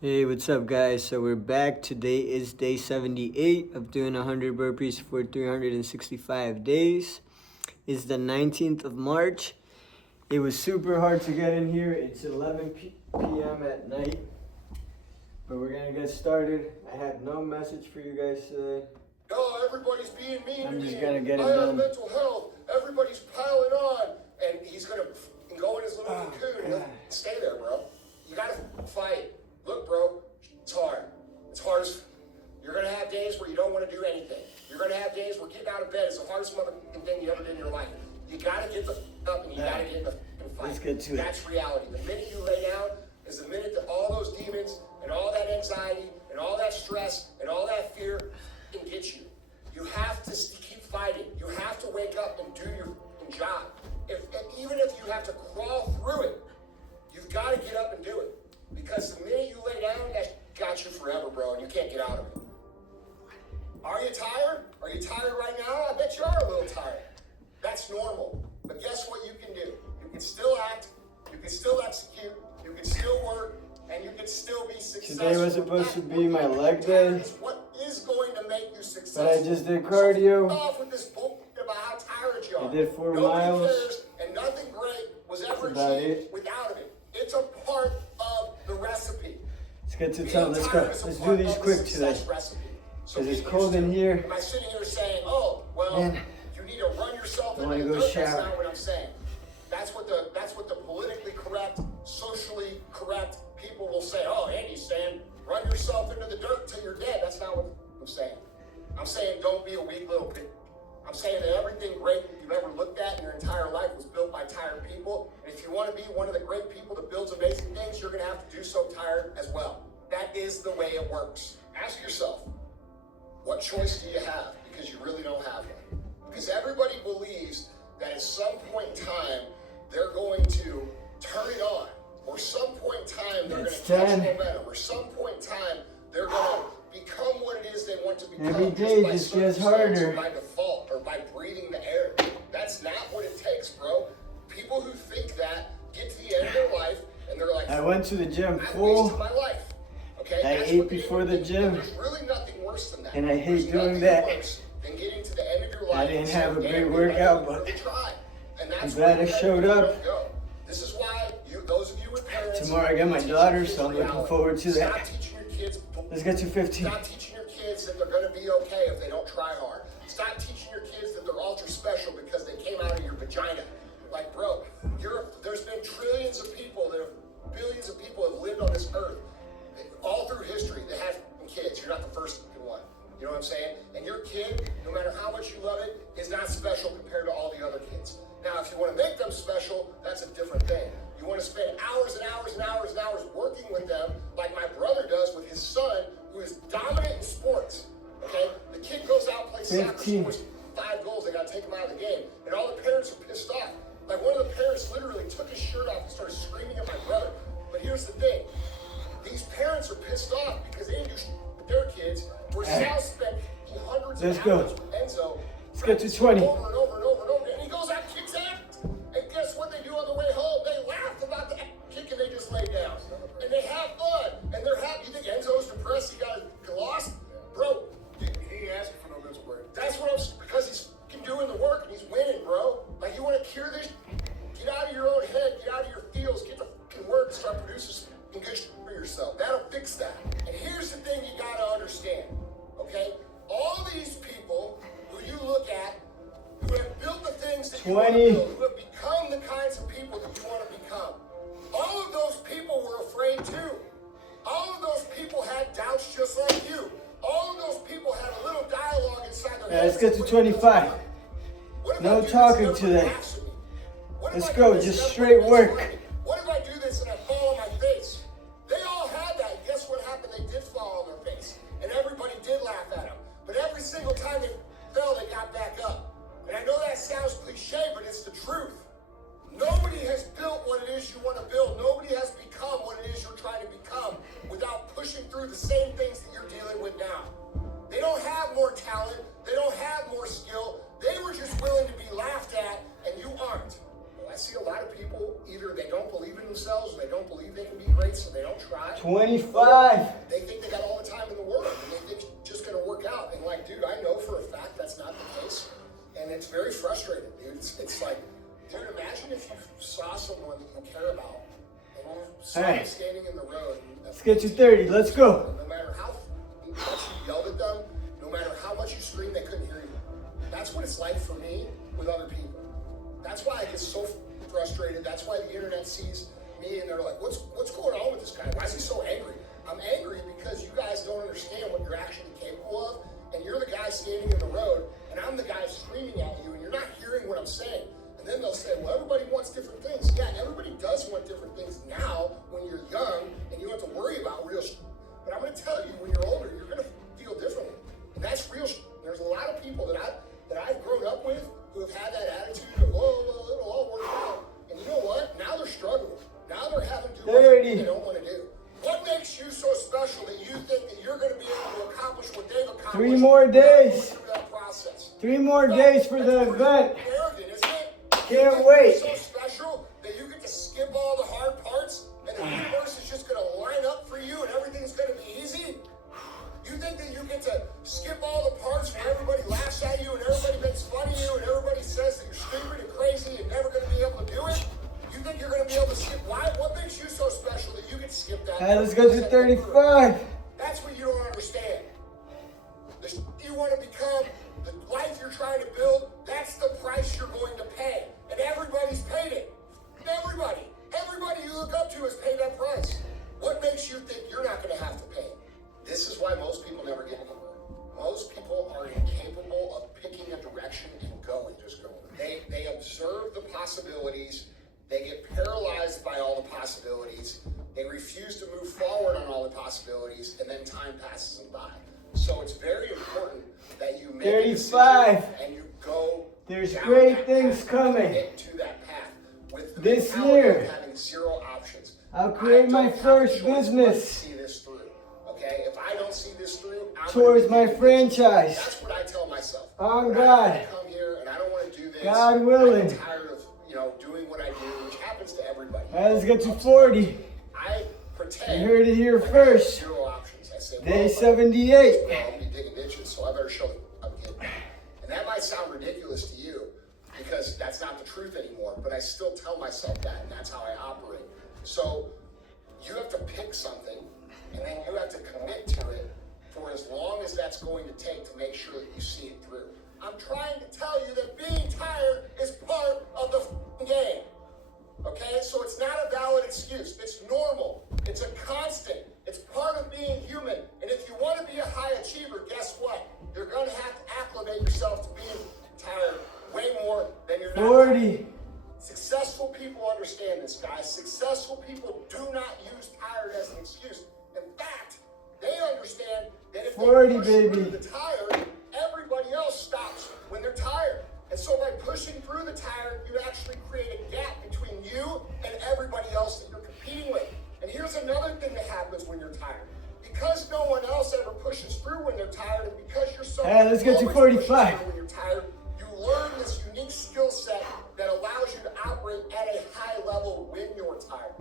Hey, what's up, guys? So we're back. Today is day 78 of doing 100 burpees for 365 days. It's the 19th of March. It was super hard to get in here. It's 11 p.m. at night. But we're going to get started. I have no message for you guys today. No, everybody's being mean I'm to just me. going to get it I have done. mental health. Everybody's piling on. And he's going to go in his little cocoon. God. Stay there, bro. You got to fight. Look, bro, it's hard. It's hard as... You're going to have days where you don't want to do anything. You're going to have days where getting out of bed is the hardest motherfucking thing you ever did in your life. You got to get the up and you got to get in the fight. Let's get to it. That's reality. The minute you lay down is the minute that all those demons and all that anxiety and all that stress and all that fear can get you. You have to keep fighting. You have to wake up and do your job. Even if you have to crawl through it, you've got to get up and do it. Because the minute you lay down, that got you forever, bro, and you can't get out of it. Are you tired? Are you tired right now? I bet you are a little tired. That's normal. But guess what you can do? You can still act, you can still execute, you can still work, and you can still be successful. Today was supposed to be my leg day. What is going to make you successful? But I just did cardio. Off with this bullshit about how tired you are. I did 4 Nobody miles. cares, and nothing great was ever That's about achieved it. without it. It's a part of the recipe. Let's get to town. Let's go. Let's do these quick today. Because it's cold in here. Am I sitting here saying, oh, well, Man, you need to run yourself I into wanna the go dirt? shower. That's not what I'm saying. That's what the politically correct, socially correct people will say. Oh, Andy's saying, run yourself into the dirt till you're dead. That's not what I'm saying. I'm saying don't be a weak little pig. I'm saying that everything great you've ever looked at in your entire life was built by tired people. And if you want to be one of the great people that builds amazing things, you're going to have to do so tired as well. That is the way it works. Ask yourself, what choice do you have? Because you really don't have one. Because everybody believes that at some point in time, they're going to turn it on. Or some point in time, they're going to catch momentum. Or some point in time, they're going to become what it is they want to become. Every day just gets harder. By default, or by breathing the air. That's not what it takes, bro. People who think that get to the end of their life, and they're like, I went to the gym I full. wasted my life. Okay? I ate before the gym. There's really nothing worse than that. And I hate There's doing nothing that. worse than getting to the end of your life. I didn't and have a saying, great "Damn, workout, I but really tried." And that's I'm glad where I showed you up. don't go. This is why those of you with parents. Tomorrow I get my teach daughter, your kids so I'm looking reality. forward to that. Stop teaching your kids. Let's get to 15. Stop teaching your kids that they're going to be okay if they don't try hard. Stop teaching your kids that they're ultra special because they came out of your vagina. Like, bro, there's been trillions of people billions of people have lived on this earth all through history that have kids. You're not the first one. You know what I'm saying? And your kid, no matter how much you love it, is not special compared to all the other kids. Now, if you want to make them special, that's a different thing. You want to spend hours and hours and hours and hours working with them, like my brother does with his son, who is dominant in sports. Okay? The kid goes out and plays soccer, scores 5 goals, they got to take him out of the game. And all the parents are pissed off. Like, one of the parents literally took his shirt off and started screaming at my brother. But here's the thing. These parents are pissed off because they didn't do shit with their kids. Where Sal spent hundreds of hours with Enzo. Let's get to 20. Over and over and over and over. And he goes out and kicks ass. And guess what they do on the way home? They laugh about the kick and they just lay down. And they have fun. And they're happy. You think Enzo's depressed? He got lost? Bro, He ain't asking for no mental break. that's what because he's doing the work and he's winning, bro. Like, you want to cure this? Get out of your own head. Get out of your feels. Get the fucking work and start producing some good shit for yourself. That'll fix that. And here's the thing you got to understand, okay? All these people who you look at who have built the things that you want to build, who have become the kinds of people that you want to become, all of those people were afraid too. All of those people had doubts just like you. All of those people had a little dialogue inside their heads. Let's get to 25. No talking today. Let's go, just straight work. What if I do this and I fall on my face? They all had that. And guess what happened? They did fall on their face. And everybody did laugh at them. But every single time they fell, they got back up. And I know that sounds cliche, but it's the truth. Nobody has built what it is you want to build. Nobody has become what it is you're trying to become without pushing through the same things that you're dealing with now. They don't have more talent. They don't have more skill. They were just willing to be laughed at, and you aren't. Well, I see a lot of people either they don't believe in themselves, or they don't believe they can be great, so they don't try. 25. They think they got all the time in the world, and they think it's just going to work out. And like, dude, I know for a fact that's not the case, and it's very frustrating, dude. It's like, dude, imagine if you saw someone that you care about, and you saw them standing in the road. Let's get you 30. Let's go. No matter how much you yelled at them, no matter how much you screamed, they couldn't hear you. That's what it's like for me with other people. That's why I get so frustrated. That's why the internet sees me and they're like, what's going on with this guy? Why is he so angry? I'm angry because you guys don't understand what you're actually capable of, and you're the guy standing in the road, and I'm the guy screaming at you, and you're not hearing what I'm saying. And then they'll say, well, everybody wants different things. Yeah, everybody does want different things now when you're young and you don't have to worry about real shit. But I'm going to tell you, when you're older, you're going to feel differently. And that's real shit. There's a lot of people that I've grown up with who have had that attitude of, oh, well, it'll all work out. And you know what? Now they're struggling. Now they're having to do what they don't want to do. What makes you so special that you think that you're going to be able to accomplish what they've accomplished? 3 more days. Through that process? 3 more days for the event. Arrogant, isn't it? Can't wait. You're so special that you get to skip all the hard parts and the universe is just going to line up for you and everything's going to be easy? You think that you get to skip all the parts where everybody laughs at you and everybody makes fun of you and everybody says that you're stupid and crazy and never going to be able to do it? You think you're going to be able to skip? Why? What makes you so special that you can skip that? All right, let's go to 35. That's what you don't understand. You want to become the life you're trying to build, that's the price you're going to pay. And everybody's paid it. Everybody you look up to has paid that price. What makes you think you're not going to have to pay it? This is why most people never get anywhere. Most people are incapable of picking a direction and going, just going. They observe the possibilities. They get paralyzed by all the possibilities. They refuse to move forward on all the possibilities, and then time passes them by. So it's very important that you make 35. and you go. There's great things coming. Get to that path. With the This mentality year, of having 0 options. I'll create my I don't have first a choice but to business see this through. Okay, if I don't see this through, I'm towards gonna my do this. franchise. That's what I tell myself. On I God. come here and I don't want to do this. God willing. I'm tired of doing what I do, which happens to everybody. All right, let's get to 40. I pretend. You heard it here like I have first. 0 options. I say, Day well, 78. well, I'll be digging ditches, so I better show them I'm kidding. And that might sound ridiculous to you because that's not the truth anymore, but I still tell myself that, and that's how I operate. So you have to pick something, and then you have to commit to it for as long as that's going to take to make sure that you see it through. I'm trying to tell you that being tired is part of the game. Okay? So it's not a valid excuse. It's normal. It's a constant. It's part of being human. And if you want to be a high achiever, guess what? You're going to have to acclimate yourself to being tired way more than you're not. 40. Successful people understand this, guys. Successful people do not use tired as an excuse. In fact, they understand that if 40, they push baby. through the tired, everybody else stops when they're tired. And so by pushing through the tired, you actually create a gap between you and everybody else that you're competing with. And here's another thing that happens when you're tired. Because no one else ever pushes through when they're tired, and because you're so All right, let's get to always pushing 45. through when you're tired, you learn this unique skill set that allows you to operate at a high level when you're tired.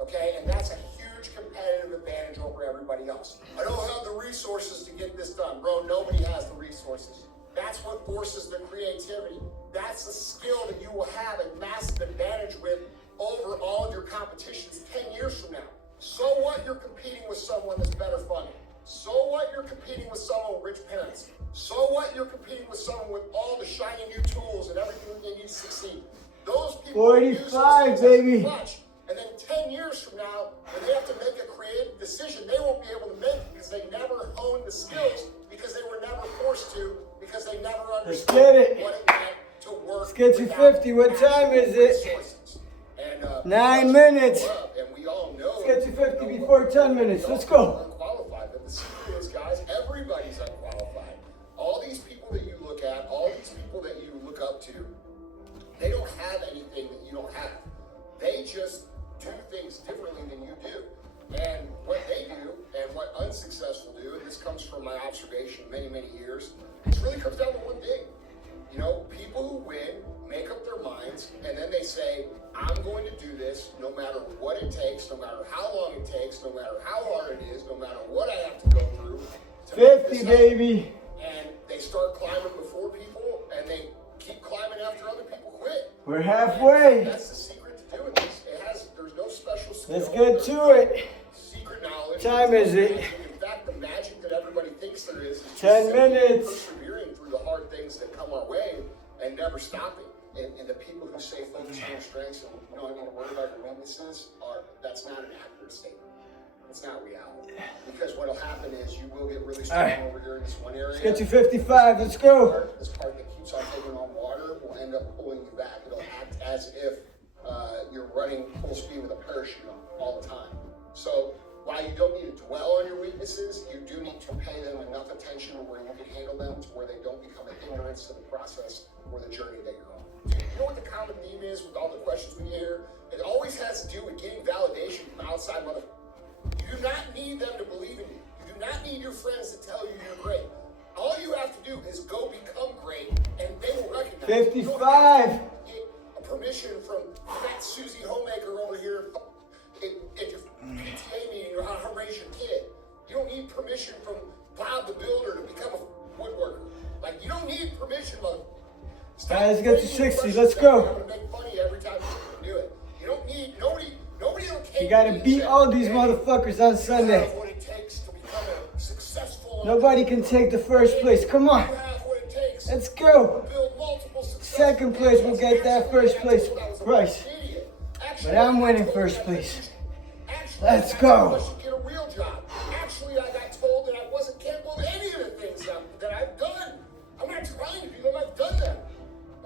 Okay? And that's a huge competitive advantage over everybody else. I don't have the resources to get this done. Bro, nobody has the resources. That's what forces the creativity. That's the skill that you will have a massive advantage with over all of your competitions 10 years from now. So what you're competing with someone that's better funded? So what you're competing with someone with rich parents? So what you're competing with someone with all the shiny new tools and everything they need to succeed? Those people 45, baby. Clutch. And then 10 years from now, when they have to make a creative decision, they won't be able to make it because they never honed the skills, because they were never forced to, because they never understood get it. what it meant to work. Let's get to 50. What time is it? Resources. And, 9 minutes. and we all know. Let's get to 50 before 10 minutes. Let's go. Unqualified, but the secret is, guys, everybody's unqualified. All these people that you look at, all these people that you look up to, they don't have anything that you don't have. They just do things differently than you do. And what they do and what unsuccessful do, and this comes from my observation many, many years, it really comes down to one thing. People who win make up their mind minds, and then they say, I'm going to do this no matter what it takes, no matter how long it takes, no matter how hard it is, no matter what I have to go through. 50, baby. And they start climbing before people, and they keep climbing after other people quit. We're halfway. That's the secret to doing this. There's no special skill. Let's get to it. Secret knowledge. Time is it? In fact, the magic that everybody thinks there is 10 minutes. Persevering through the hard things that come our way and never stopping. And the people who say focus on your strengths and you don't need to worry about your weaknesses, that's not an accurate statement. It's not reality. Because what'll happen is you will get really strong over here in this one area. Let's get to 55. Let's go. This part that keeps on taking on water will end up pulling you back. It'll act as if you're running full speed with a parachute on all the time. So while you don't need to dwell on your weaknesses, you do need to pay them enough attention where you can handle them to where they don't become a hindrance to the process or the journey that you're on. Do you know what the common theme is with all the questions we hear? It always has to do with getting validation from outside motherfuckers. You do not need them to believe in you. You do not need your friends to tell you you're great. All you have to do is go become great, and they will recognize 55. You don't have to get a permission from Fat Susie Homemaker over here at your PTA meeting or how to raise your kid. You don't need permission from Bob the Builder to become a woodworker. Like, you don't need permission, mother. All right, let's get to 60. Let's go. I'm gonna make funny every time you do it. You don't need nobody okay. You gotta beat all these motherfuckers on Sunday. What it takes to become a successful. Nobody can take the first place. Come on. You have what it takes. Let's go. To build multiple successful Second place will get that first place price. Actually, But I'm winning first place. Let's go. I should get a real job. Actually, I got told that I wasn't capable of any of the things that I've done. I'm not trying to do them. I've done them.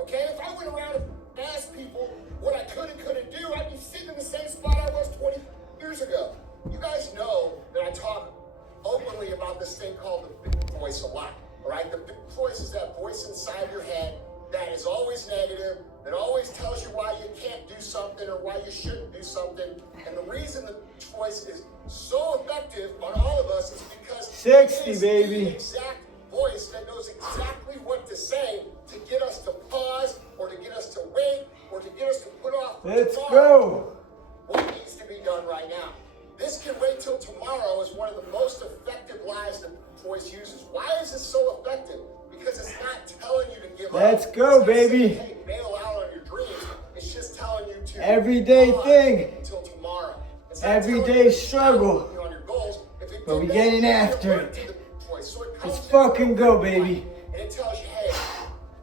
Okay? If I went around and asked people what I could and couldn't do, I'd be sitting in the same spot I was 20 years ago. You guys know that I talk openly about this thing called the big voice a lot. All right? The big voice is that voice inside your head that is always negative, that always tells you why you can't do something or why you shouldn't do something. And the reason the voice is so effective on all of us is because 60, it is baby. the exact voice that knows exactly what to say to get us to pause or to get us to wait or to get us to put off Let's tomorrow go. what needs to be done right now. This can wait till tomorrow is one of the most effective lies that the voice uses. Why is this so effective? Because it's not telling you to give Let's up. go, It's not saying, baby. hey, bail out on your dreams. It's just telling you to Everyday pause thing. until tomorrow. It's not Everyday telling you to struggle. stop on your goals. If it But did we that, getting it after would it. to the voice. So it Let's comes in fucking go, with baby. and it tells you, hey,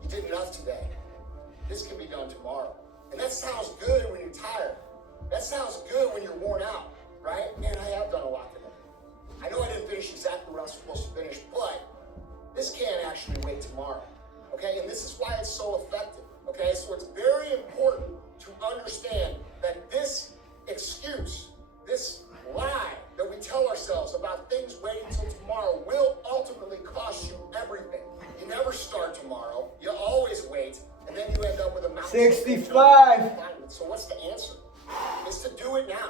you did enough today. This can be done tomorrow. And that sounds good when you're tired. That sounds good when you're worn out, right? Man, I have done a lot today. I know I didn't finish exactly what I was supposed to finish, but this can't actually wait tomorrow, okay? And this is why it's so effective, okay? So it's very important to understand that this excuse, this lie that we tell ourselves about things waiting until tomorrow will ultimately cost you everything. You never start tomorrow. You always wait, and then you end up with a mountain. 65. So what's the answer? It's to do it now.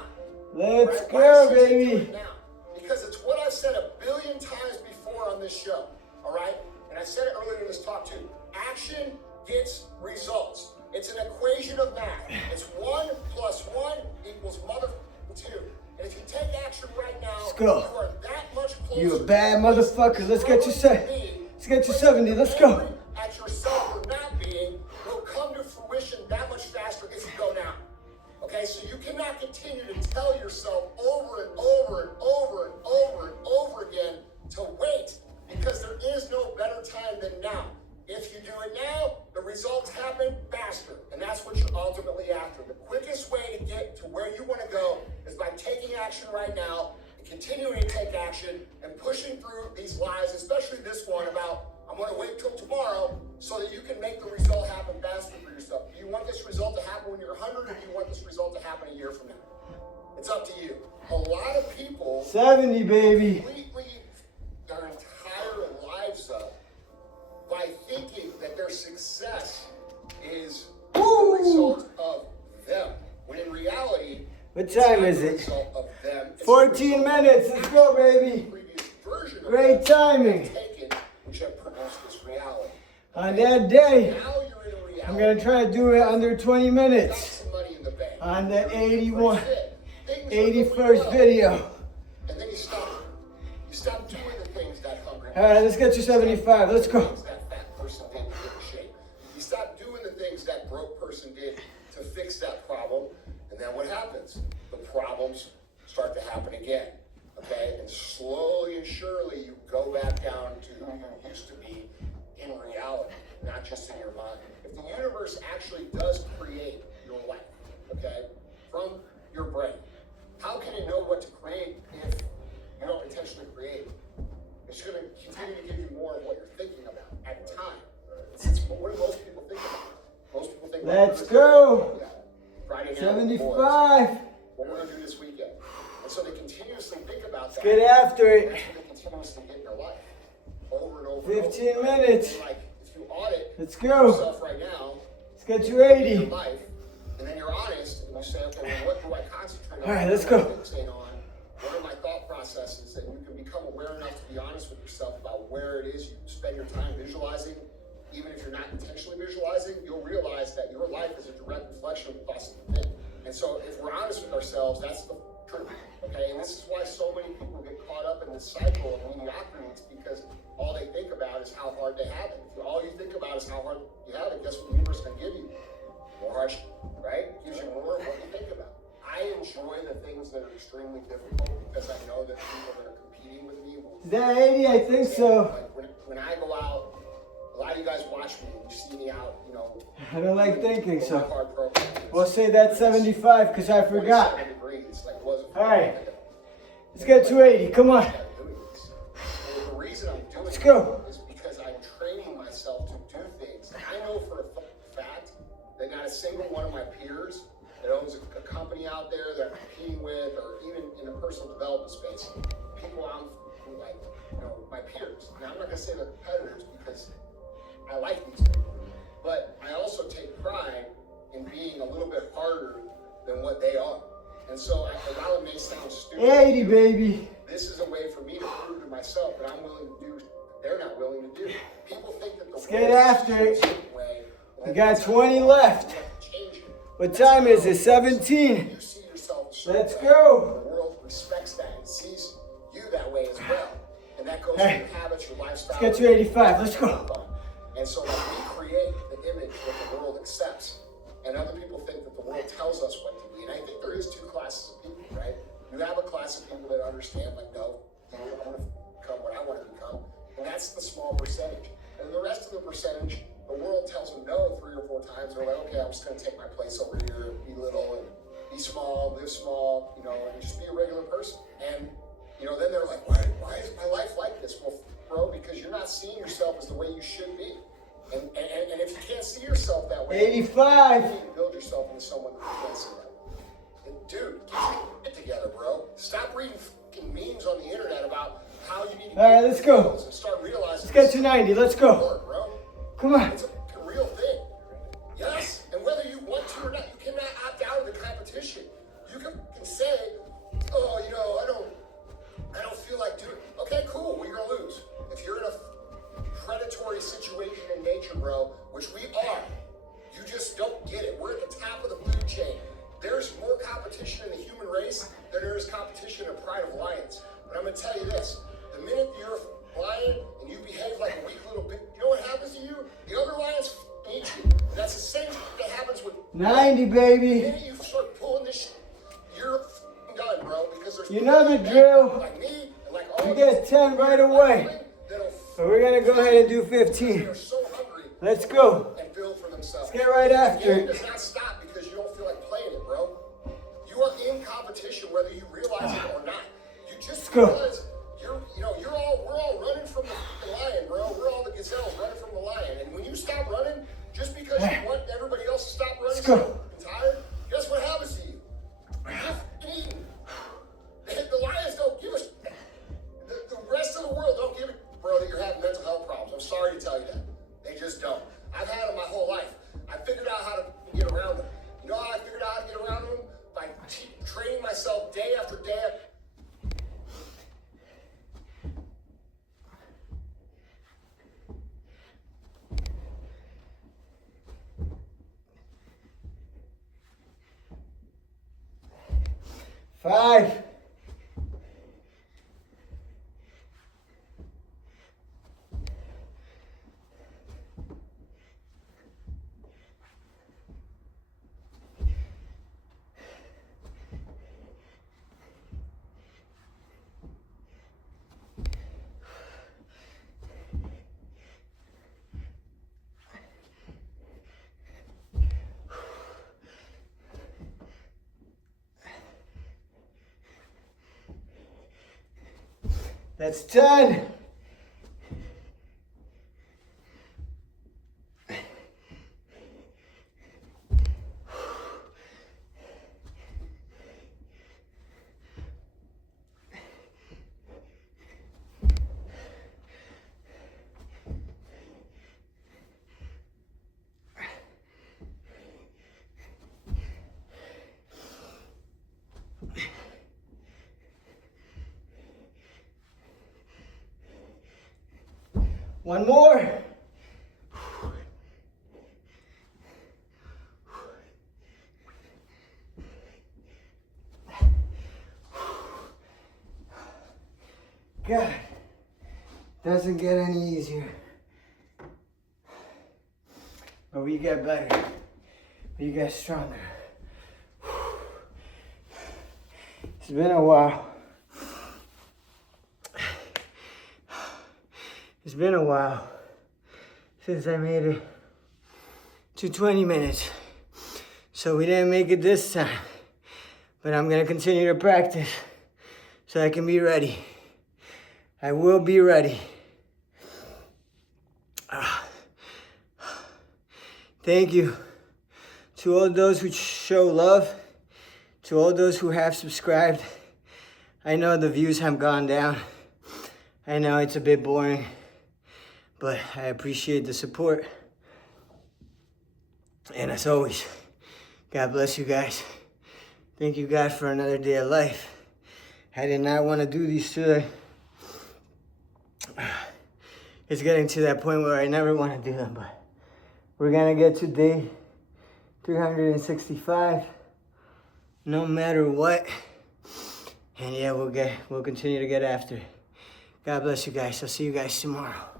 Let's Right? go, Why should you do baby. it now? Because it's what I've said a billion times before on this show, all right? And I said it earlier in this talk too. Action gets results. It's an equation of math. It's 1 plus 1 equals mother 2. And if you take action right now, Let's go. you are that much closer. You a bad motherfucker. Let's get to 70. Let's go. At yourself or not being will come to fruition that much faster if you go now. Okay, so you cannot continue to tell yourself over and over and over and over and over again to wait, because there is no better time than now. If you do it now, the results happen faster, and that's what you're ultimately after. The quickest way to get to where you want to go is by taking action right now and continuing to take action and pushing through these lies, especially this one about I'm going to wait till tomorrow so that you can make the result happen faster for yourself. Do you want this result to happen when you're 100, or do you want this result to happen a year from now? It's up to you. A lot of people 70, baby. completely their entire lives up by thinking that their success is the result of them, when in reality, What it's time not is the it? result of them. It's the 14 result minutes. of Let's go, baby. the previous version of Great them timing. taken, which have produced this reality. On that day. Now you're in a reality. I'm gonna try to do it under 20 Got minutes some money in the bank. on the Pretty 81, fit. Things are 81st going well. video. And then you stop doing the things that hungry. All right, let's get to 75. Let's go. Things that fat person did to get in shape. You stop doing the things that broke person did to fix that problem, and then what happens? The problems start to happen again. Okay, and slowly and surely you go back down to who you used to be in reality, not just in your mind. If the universe actually does create your life, okay, from your brain, how can it know what to create if you don't intentionally create it? It's going to continue to give you more of what you're thinking about at the time. What do most people think about? Most people think Let's go. Friday night, 75. what we're going to do this weekend. And so they continuously think about that. Get after it. That's what they continuously get in their life. Over and over. 15 and over. minutes. And like, if you audit Let's go. yourself right now, Let's get to in your 80. life, and then you're honest, and you say, okay, well, what do I concentrate on? All right, let's What do I go. fixate on? What are my thought processes? And you can become aware enough to be honest with yourself about where it is you spend your time visualizing. Even if you're not intentionally visualizing, you'll realize that your life is a direct reflection of the thoughts that you think. And so if we're honest with ourselves, that's the truth. Okay, and this is why so many people get caught up in this cycle of mediocrity. It's because all they think about is how hard they have it. If all you think about is how hard you have it, guess what the universe can give you? More hardship, right? It gives you more of what you think about. I enjoy the things that are extremely difficult because I know that people that are competing with me will. Is that 80? I think so. Like when I go out, a lot of you guys watch me and you see me out, you know. I don't like thinking so. Hard programs. We'll say that's 75 because I forgot. 27 degrees, like it wasn't. All right. Let's get to 80. Come on. And the reason I'm doing Let's go. it is because I'm training myself to do things. I know for a fact that not a single one of my peers that owns a company out there that I'm competing with, or even in the personal development space, people I'm like, you know, my peers. Now I'm not gonna say they're competitors because I like these people, but I also take pride in being a little bit harder than what they are. And so, while it may sound stupid, 80, baby. this is a way for me to prove to myself that I'm willing to do what they're not willing to do. People think that the Let's get after it. We got 20 left. Change it. What time is it? 17. You see yourself a certain Let's way, go. The world respects that and sees you that way as well. And that goes Hey, to your habits, your lifestyle. Let's get to 85. Let's go. And so like, we create the image that the world accepts. And other people think that the world tells us what to be. And I think there is two classes of people, right? You have a class of people that understand, like, no, I want to become what I want to become. And that's the small percentage. And the rest of the percentage, the world tells them no 3 or 4 times. They're like, okay, I'm just going to take my place over here, be little and be small, live small, you know, and just be a regular person. And, you know, then they're like, why is my life like this? Well, bro, because you're not seeing yourself as the way you should be. And if you can't see yourself that way, 85. you need to build yourself into someone that you can't see that way. And dude, get your shit together, bro. Stop reading fucking memes on the internet about how you need to All right, let's go. and start realizing Let's get to 90. Let's go. work, bro. Come on. It's a real thing. Yes, and whether you want to or not, you cannot opt out of the competition. You can say, oh, you know, I don't feel like doing it. Okay, cool, well, you're gonna lose. If you're in a predatory situation in nature, bro, which we are, you just don't get it. We're at the top of the food chain. There's more competition in the human race than there is competition in pride of lions. But I'm gonna tell you this, the minute you're a lion and you behave like a weak little bitch, you know what happens to you? The other lions eat you. And that's the same thing that happens with 90, the baby. minute you start pulling this shit, you're done, bro, because there's You know the people drill. like me and like all You get 10 right away. that'll So we're going to go ahead and do 15. they're so hungry Let's go. and build for themselves. Let's get right after The game it. does not stop because you don't feel like playing it, bro. You are in competition whether you realize it or not. You just go. because we're all running from the lion, bro. We're all the gazelles running from the lion. And when you stop running, just because you want everybody else to stop running, Let's go. so tired, guess what happens to you? You're f***ing eating. The lions don't give a shit. The rest of the world don't give a shit, bro, that you're having mental health problems. I'm sorry to tell you that. They just don't. I've had them my whole life. I figured out how to get around them. You know how I figured out how to get around them? By training myself day after day. 5. That's 10. One more. God, doesn't get any easier. But we get better. We get stronger. It's been a while. It's been a while since I made it to 20 minutes. So we didn't make it this time. But I'm gonna continue to practice so I can be ready. I will be ready. Thank you to all those who show love, to all those who have subscribed. I know the views have gone down. I know it's a bit boring, but I appreciate the support. And as always, God bless you guys. Thank you, God, for another day of life. I did not want to do these today. It's getting to that point where I never want to do them, but we're gonna get to day 365, no matter what. And yeah, we'll continue to get after it. God bless you guys. I'll see you guys tomorrow.